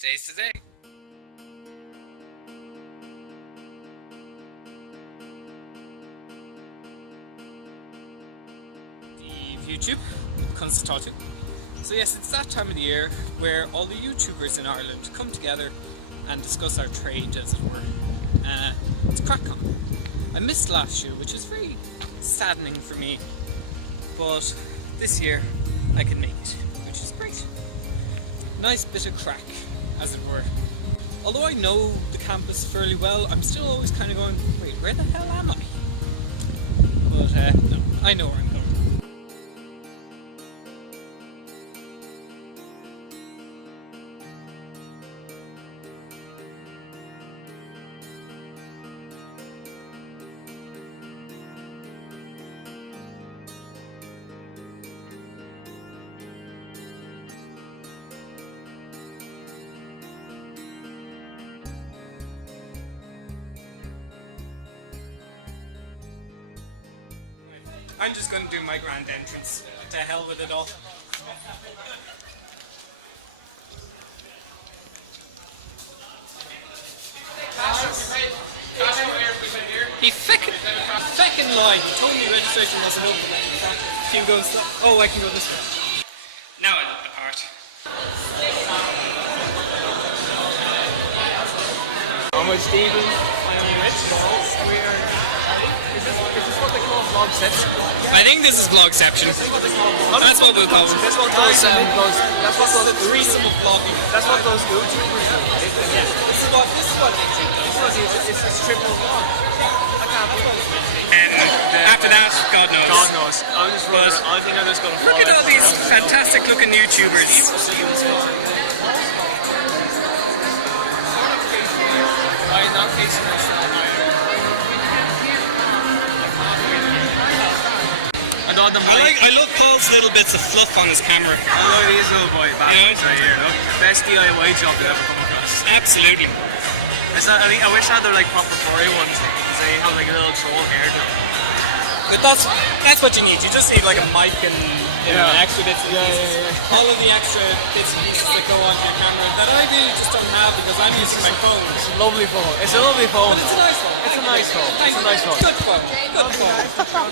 Today's the day. YouTube comes to talk to. So yes, it's that time of the year where all the YouTubers in Ireland come together and discuss our trade, as it were. It's CraicCon. I missed last year, which is very saddening for me, but this year I can make it, which is great. Nice bit of crack, as it were. Although I know the campus fairly well, I'm still always kind of going, wait, where the hell am I? But no, I know where I'm going. I'm just going to do my grand entrance. To hell with it all. He feckin' line. He told me registration wasn't open. Can go oh, I can go this way. Now I look the part. I'm with Stephen. I'm Rich. Is this what they call vlogception? I think this is vlogception. That's what we'll call it. That's what those threesome of vlogging. That's what those YouTubers do. Yeah. This is what they do. It's triple vlog. I can't believe it. And after that, God knows. God knows. I think I'm just gonna look at all these fantastic looking YouTubers. I'm not facing myself. I love Paul's little bits of fluff on his camera. I love these little boy bathrooms right here, look. Best DIY job I've ever come across. Absolutely. I wish I had the proper furry ones, because they have a little troll hair. But that's what you need. You just need a mic and extra bits and pieces. All of the extra bits and pieces that go on your camera that I really just don't have because I'm using my phone. It's a lovely phone. It's a lovely phone. But it's a nice phone. It's a nice phone. It's a nice phone. Good phone. Good phone.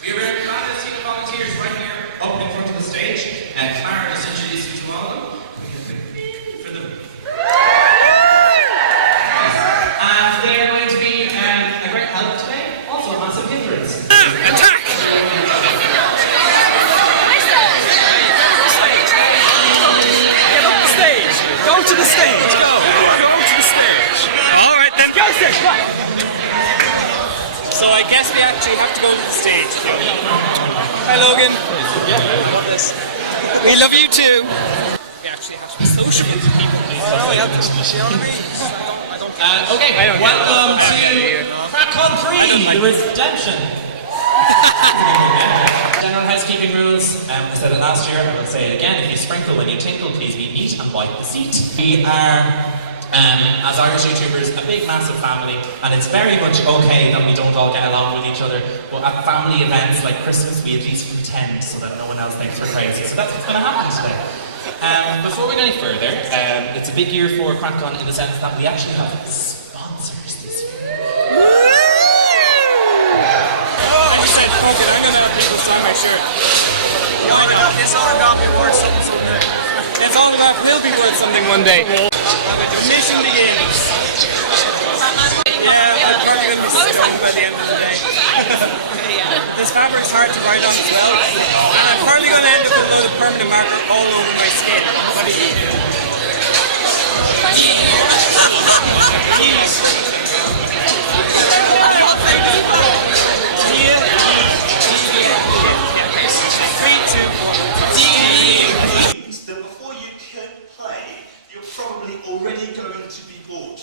We are very glad to see the volunteers right here up in front of the stage. Clara just introduced you to all of them. We have been for them. And they are going to be a great help today, also a massive hindrance. Attack! Get up the stage! Go to the stage! Go to the stage! Alright then. Go stage! Right! So I guess we actually have to go to the stage. Hi Logan. Yeah, love this. We love you too. We actually have to be social with the people. Oh, no, you have to, you know what I mean? Okay, welcome to CraicCon 3, the redemption. General housekeeping rules. I said it last year, I will say it again. If you sprinkle when you tinkle, please be neat and wipe the seat. We are, as Irish YouTubers, a big, massive family, and it's very much okay that we don't all get along with each other, but at family events like Christmas, we at least pretend so that no one else thinks we're crazy. So that's what's going to happen today. Before we go any further, it's a big year for CraicCon in the sense that we actually have sponsors this year. I just said, fuck it, I'm going to have people sign my shirt. This autograph will be worth something someday. This autograph will be worth something one day. Mission begins. Yeah, I'm probably going to be stoned by the end of the day. This fabric's hard to write on as well, and I'm probably going to end up with a load of permanent marker all over my skin. What do you do? That before you can play, you're probably already going to be bored,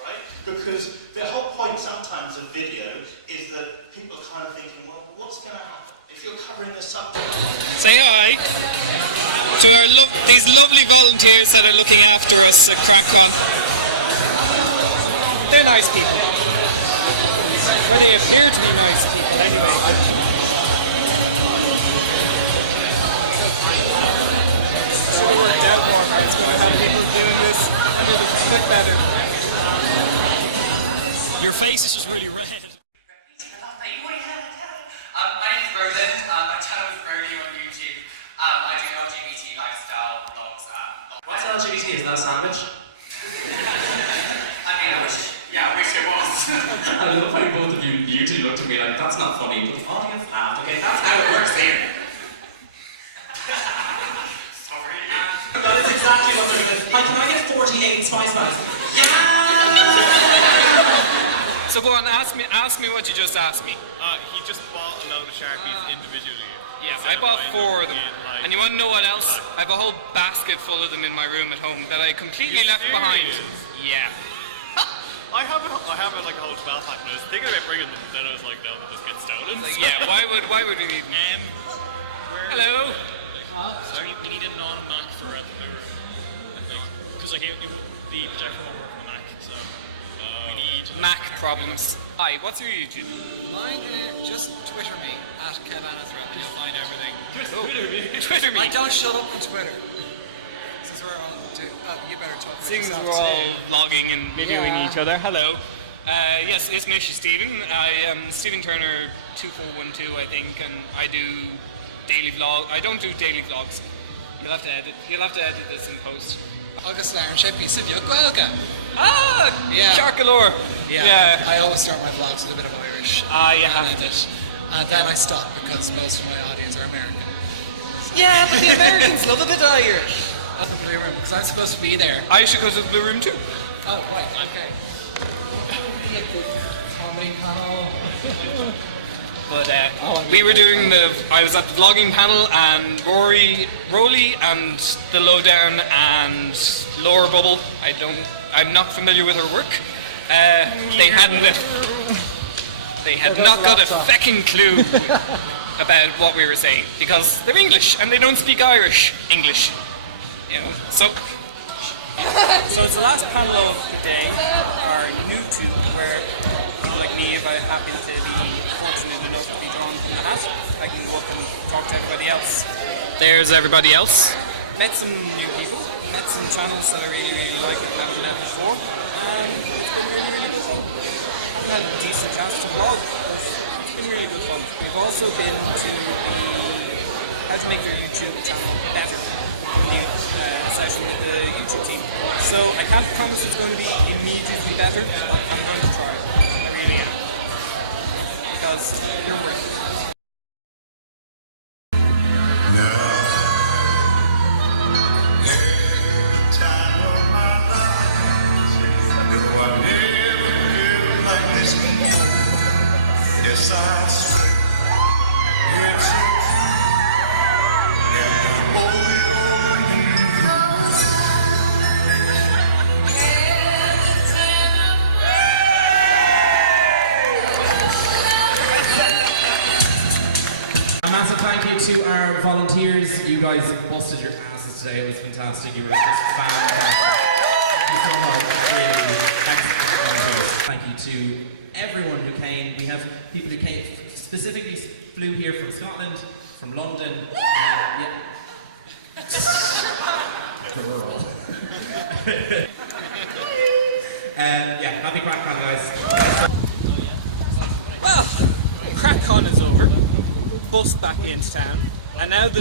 right? Because the whole point sometimes of video is that people are kind of thinking, well, what's going to happen if you're covering a subject? Say hi to these lovely volunteers that are looking after us at CraicCon. nice people. Or they appear to be nice people anyway. It's going to have people doing this and it'll be a bit better. Your face is just really red. My name is Roland. My channel is Brody on YouTube. I do LGBT lifestyle vlogs. What's LGBT? Is that a sandwich? I mean, I wish it was. I love how both of you two looked at me like, that's not funny, but the audience laughed. Okay, that's How it works here. That is exactly what they're doing. Hi, can I get 48 spice bags? So go on, ask me what you just asked me. He just bought a load of Sharpies individually. Yeah, I bought 4 of them. And you want to know what else? I have a whole basket full of them in my room at home that I completely left behind. Yeah. I have like a whole 12 pack, and I was thinking about bringing them, then I was like, no, they'll just get stolen. Yeah, why would we need them? Hello? Sorry, we need a non-Mac for a mirror. Because like the projector won't work on the Mac, so we need Mac problems. Hi, what's your YouTube? Mine, just Twitter me at KevAnnathread and you'll find everything. Twitter me. I don't shut up on Twitter. Since we're on you better talk about Seeing as yourself we're all too. vlogging and videoing Yeah. each other. Hello. Yes, it's me, Stephen. I am Stephen Turner 2412, I think, and I do daily vlog. I don't do daily vlogs. You'll have to edit this in post. Agus Lauren Sheppy said you Gwelga. Ah, Yeah. Shark galore. Yeah. I always start my vlogs with a bit of Irish. You have and to. And then I stop because most of my audience are American. Yeah, but the Americans love a bit Irish. At the Blue Room, because I'm supposed to be there. I should go to the Blue Room too. Oh, right, okay. Comedy panel. But we were doing I was at the vlogging panel, and Rolly and the Lowdown and Laura Bubble. I'm not familiar with her work. They had not got a fecking clue about what we were saying because they're English and they don't speak Irish English. You know, so it's the last panel of the day, our new tube, where people like me, if I happen to be fortunate enough to be drawn from the hat, I can go up and talk to everybody else. There's everybody else. Met some new people, met some channels that I really, really like and haven't met before, and it's been really, really good fun. I've had a decent chance to vlog, but it's been really good fun. We've also been to the How to Make Your YouTube channel Better session with the YouTube team. So I can't promise it's going to be immediately better, but I'm going to try. I really am. Because you're worth it. Yes, I swear it's a A massive thank you to our volunteers. You guys busted your asses today. It was fantastic. You were just fantastic. Thank you so much. Really excellent. Thank you to everyone who came. We have people who came specifically flew here from Scotland, from London. Yeah. Girl. Yeah, happy CraicCon, guys. Well, CraicCon is over. Bust back into town, and now the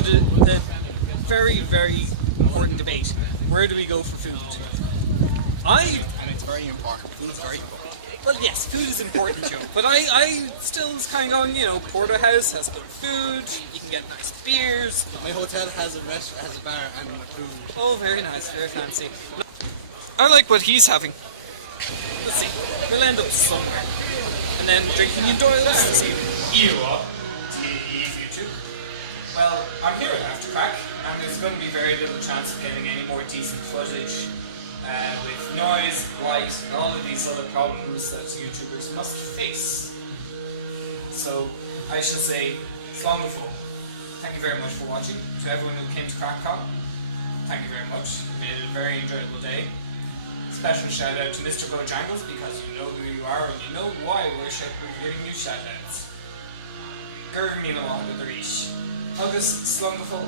very, very important debate: where do we go for food? And it's very important. Food is very important. Well, yes, food is important, Joe. But I still was kind of going, you know, Porterhouse has good food. You can get nice beers. My hotel has a restaurant, has a bar and food. Oh, very nice, very fancy. I like what he's having. Let's see. We'll end up somewhere, and then drinking in Doyle's this evening. You are. YouTube. Well, I'm here at After Crack, and there's going to be very little chance of getting any more decent footage with noise, light, and all of these other problems that YouTubers must face. So, I shall say, slán go fóill. Thank you very much for watching. To everyone who came to CraicCon, thank you very much. It's been a very enjoyable day. Special shout out to Mr. Bojangles because you know who you are and you know why we're giving you shout outs. Gur míle máireann ar ríis. Agus slungaful.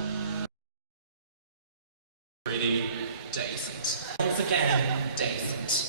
Really decent. Once again, decent.